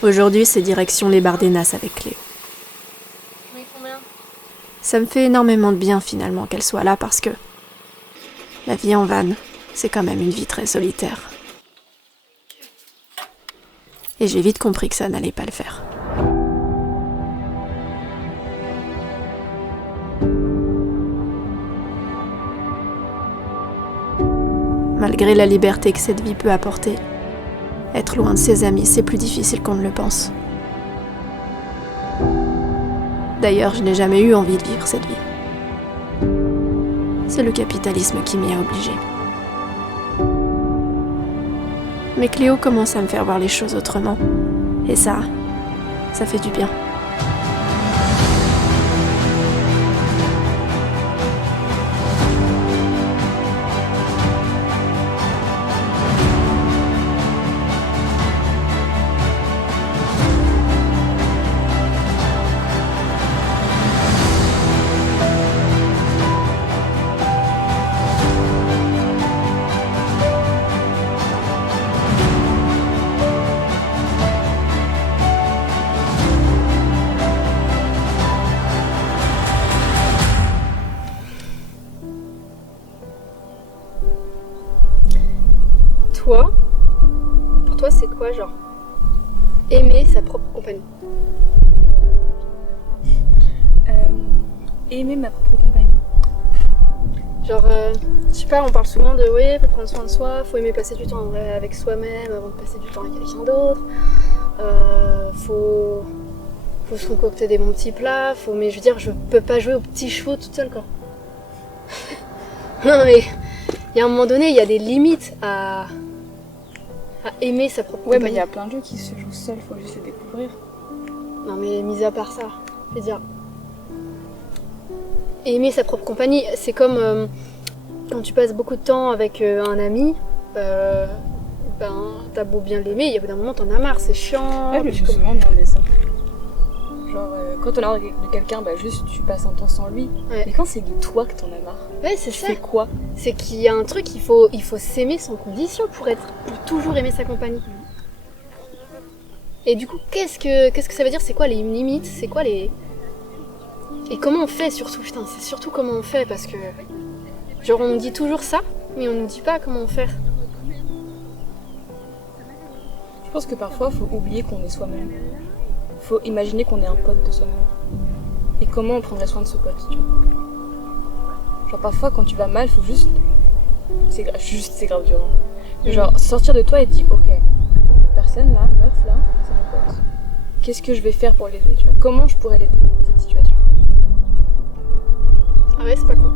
Aujourd'hui, c'est direction les Bardenas avec Cléo. Oui, combien ? Ça me fait énormément de bien finalement qu'elle soit là parce que la vie en van, c'est quand même une vie très solitaire. Et j'ai vite compris que ça n'allait pas le faire. Malgré la liberté que cette vie peut apporter, être loin de ses amis, c'est plus difficile qu'on ne le pense. D'ailleurs, je n'ai jamais eu envie de vivre cette vie. C'est le capitalisme qui m'y a obligée. Mais Cléo commence à me faire voir les choses autrement. Et ça fait du bien. Toi, pour toi, c'est quoi, genre, aimer sa propre compagnie ? Aimer ma propre compagnie. Genre, je sais pas, on parle souvent de oui, faut prendre soin de soi, faut aimer passer du temps avec soi-même avant de passer du temps avec quelqu'un d'autre. Faut se concocter des bons petits plats, mais je veux dire, je peux pas jouer aux petits chevaux toute seule, quoi. Non, mais il y a un moment donné, il y a des limites à aimer sa propre compagnie. Ouais, mais il y a plein de jeux qui se jouent seuls, faut juste les découvrir. Non, mais mis à part ça, je veux dire, aimer sa propre compagnie, c'est comme quand tu passes beaucoup de temps avec un ami, t'as beau bien l'aimer, il y a d'un moment t'en as marre, c'est chiant. Ouais, je me suis souvent demandé ça. Genre, quand on a marre de quelqu'un, juste tu passes un temps sans lui. Ouais. Mais quand c'est de toi que t'en as marre, Ouais, c'est tu ça. fais quoi ? C'est qu'il y a un truc, il faut s'aimer sans condition pour toujours aimer sa compagnie. Et du coup, qu'est-ce que ça veut dire ? C'est quoi les limites ? C'est quoi les... Et comment on fait surtout ? Putain, c'est surtout comment on fait, parce que... Genre, on nous dit toujours ça, mais on nous dit pas comment faire. Je pense que parfois, faut oublier qu'on est soi-même. Faut imaginer qu'on est un pote de soi-même. Et comment on prendrait soin de ce pote, tu vois. Genre parfois, quand tu vas mal, faut juste... c'est grave dur, hein. Mais genre, sortir de toi et te dire, ok, cette personne-là, meuf là, c'est mon pote. Qu'est-ce que je vais faire pour l'aider, tu vois ? Comment je pourrais l'aider dans cette situation ? Ah ouais, c'est pas con.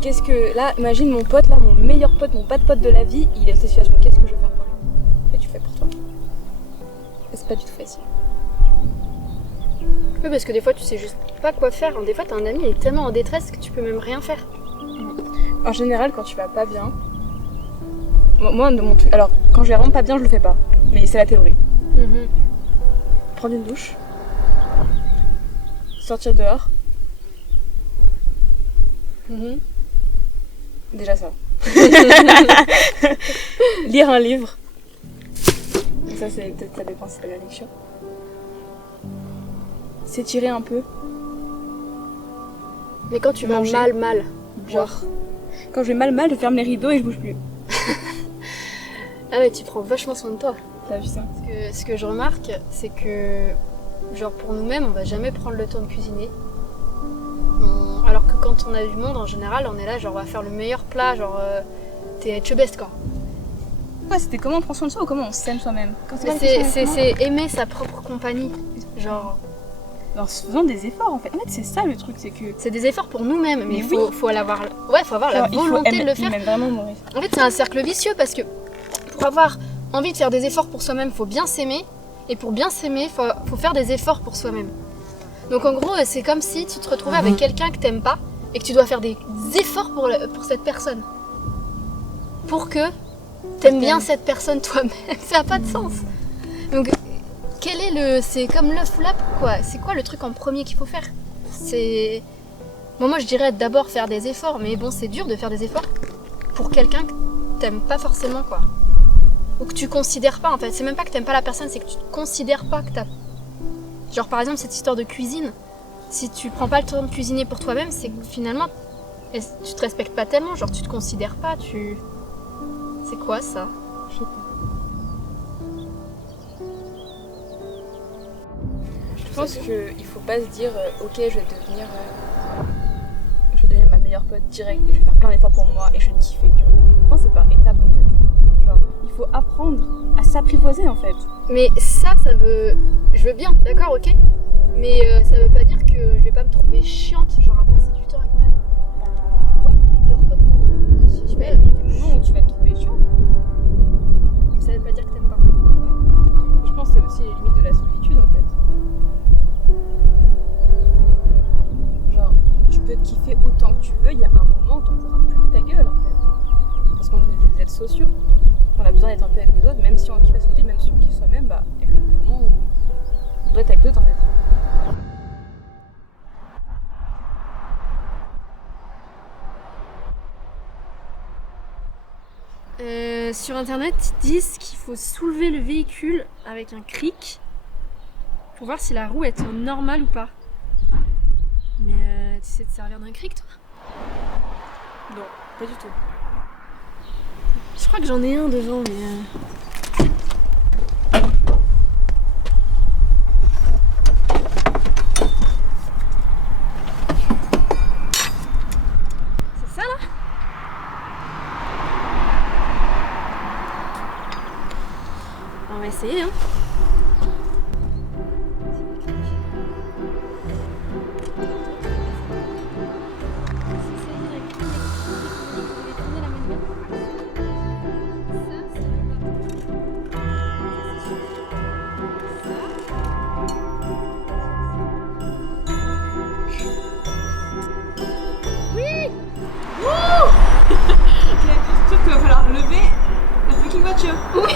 Qu'est-ce que... Là, imagine mon pote, là, mon meilleur pote, mon pas de pote de la vie, il est dans cette situation. Qu'est-ce que je vais faire pour lui ? Et tu fais pour toi. Et c'est pas du tout facile. Oui, parce que des fois, tu sais juste pas quoi faire. Des fois, t'as un ami, il est tellement en détresse que tu peux même rien faire. En général, quand tu vas pas bien... Moi, de mon truc... Alors, quand je vais vraiment pas bien, je le fais pas. Mais c'est la théorie. Prendre une douche. Sortir dehors. Déjà ça. Lire un livre. Ça, c'est peut-être ça dépend si c'est la lecture. S'étirer un peu. Mais quand tu vas Manger. mal, genre... Quand je vais mal, je ferme les rideaux et je bouge plus. Ah ouais, tu prends vachement soin de toi. T'as vu ça ? Ce que je remarque, c'est que, genre pour nous-mêmes, on va jamais prendre le temps de cuisiner. Alors que quand on a du monde, en général, on est là, genre on va faire le meilleur plat, genre t'es chebest quoi. Ouais, c'était comment on prend soin de soi ou comment on s'aime soi-même ? Mais c'est aimer sa propre compagnie, genre... En se faisant des efforts en fait. En fait, c'est ça le truc, c'est que... C'est des efforts pour nous-mêmes, mais Mais faut avoir la volonté de le faire. Il m'aime vraiment mourir. En fait, c'est un cercle vicieux parce que pour avoir envie de faire des efforts pour soi-même, faut bien s'aimer. Et pour bien s'aimer, faut faire des efforts pour soi-même. Donc en gros, c'est comme si tu te retrouvais avec quelqu'un que t'aimes pas et que tu dois faire des efforts pour cette personne. Pour que t'aimes bien cette personne toi-même. Ça n'a pas de sens. Donc, c'est comme l'œuf ou la poule, quoi. C'est quoi le truc en premier qu'il faut faire ? Bon, moi je dirais d'abord faire des efforts, mais bon, c'est dur de faire des efforts pour quelqu'un que t'aimes pas forcément, quoi. ou que tu considères pas en fait. C'est même pas que t'aimes pas la personne, c'est que tu te considères pas que t'as... Genre par exemple cette histoire de cuisine, si tu prends pas le temps de cuisiner pour toi-même, c'est que finalement tu te respectes pas tellement, genre tu te considères pas, tu... C'est quoi ça? Je sais pas. Je pense qu'il faut pas se dire ok je vais devenir ma meilleure pote direct et je vais faire plein d'efforts pour moi et je vais kiffer, tu vois. Je pense que c'est par étapes en fait. Genre, il faut apprendre à s'apprivoiser en fait. Mais ça veut... Je veux bien, d'accord, ok. Mais ça veut pas dire que je vais pas me trouver chiante, genre à passer du temps avec moi. Ouais, genre comme quand... si je Il y a des moments où tu vas te trouver chiant. Ça veut pas dire que t'aimes pas. Ouais. Je pense que c'est aussi les limites de la solitude en fait. Genre, tu peux te kiffer autant que tu veux, il y a un moment où t'en pourras plus de ta gueule en fait. Parce qu'on est des êtres sociaux. On a besoin d'être un peu avec les autres, même si on kiffe la solitude, même si on kiffe soi-même, bah il y a quand même des moments où on doit être avec d'autres en fait. Sur internet, ils disent qu'il faut soulever le véhicule avec un cric pour voir si la roue est en normal ou pas. Mais tu sais te servir d'un cric toi? Non, pas du tout. Je crois que j'en ai un devant mais... C'est ça là? On va essayer hein. Sauf qu'il va falloir lever la fucking voiture. Oui.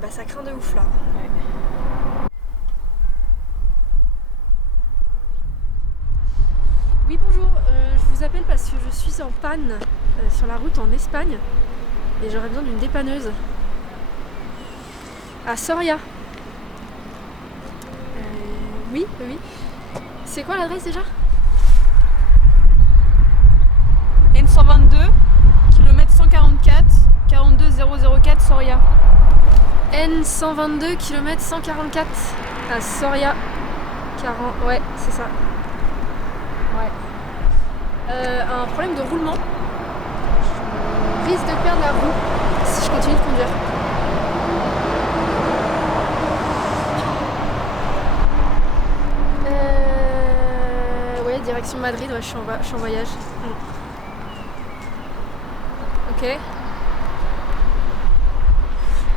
Bah ça craint de ouf là. Ouais. Oui bonjour, je vous appelle parce que je suis en panne sur la route en Espagne et j'aurais besoin d'une dépanneuse. À Soria. Oui. C'est quoi l'adresse déjà? N122, km 144, 42004 Soria. N122 km 144 à Soria. 40, ouais, c'est ça. Ouais. Un problème de roulement. Je risque de perdre la roue si je continue de conduire. Ouais, direction Madrid, ouais, je suis en voyage. Ok.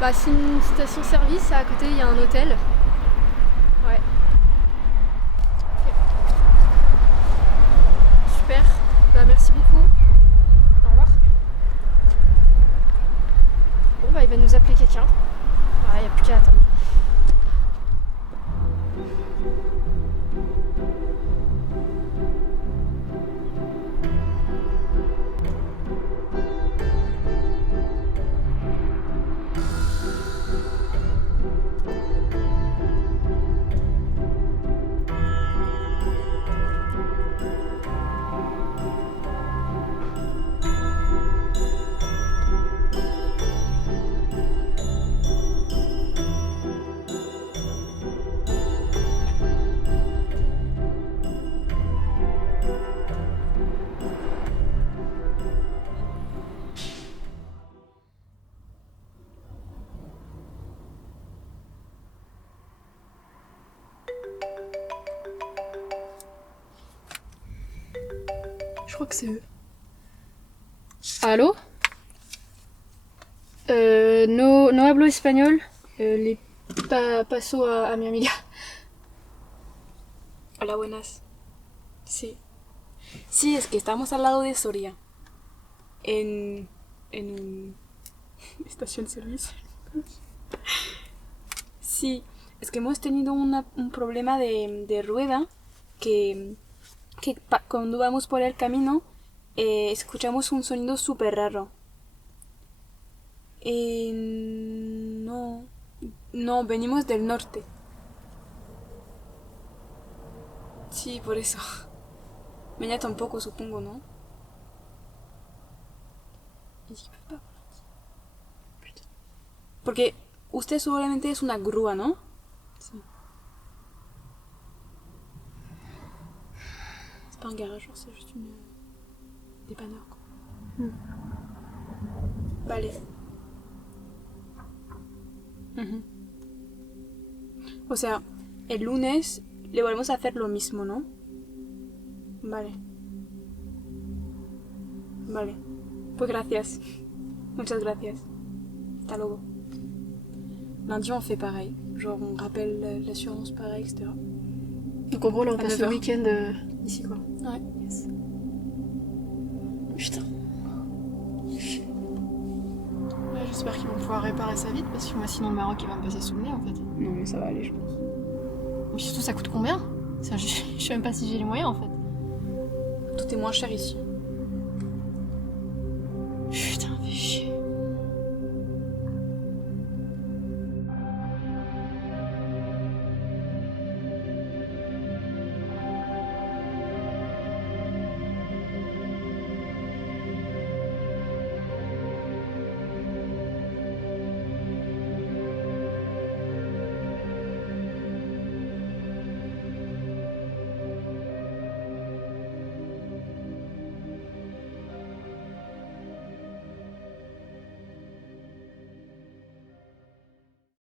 Bah, c'est une station-service, à côté il y a un hôtel. Ouais. Ok. Super. Bah, merci beaucoup. Au revoir. Bon, bah, il va nous appeler quelqu'un. Il n'y a plus qu'à attendre. Je crois que c'est eux. Allô? No hablo español. Paso a mi amiga. Hola, buenas. Sí. Sí, es que estamos al lado de Soria. En un... estación servicio. Sí, es que hemos tenido un problema de rueda que cuando vamos por el camino escuchamos un sonido súper raro. No, venimos del norte. Sí, por eso. Mañana tampoco, supongo, ¿no? Porque usted seguramente es una grúa, ¿no? Sí. C'est pas un garage, c'est juste une dépanneur, quoi. Vale. Ujú. O sea, el lunes le volvemos a hacer lo mismo, ¿no? Vale. Vale. Pues gracias. Muchas gracias. Hasta luego. Lundi, on fait pareil. Genre, on rappelle l'assurance pareil, etc. Donc en gros, là, on À passe 9 le heures. week-end ici, quoi. Ouais. Yes. Putain. Ouais, j'espère qu'ils vont pouvoir réparer ça vite, parce que moi, sinon, le Maroc, il va me passer sous le nez, en fait. Non, mais ça va aller, je pense. Mais surtout, ça coûte combien? Je sais même pas si j'ai les moyens, en fait. Tout est moins cher ici.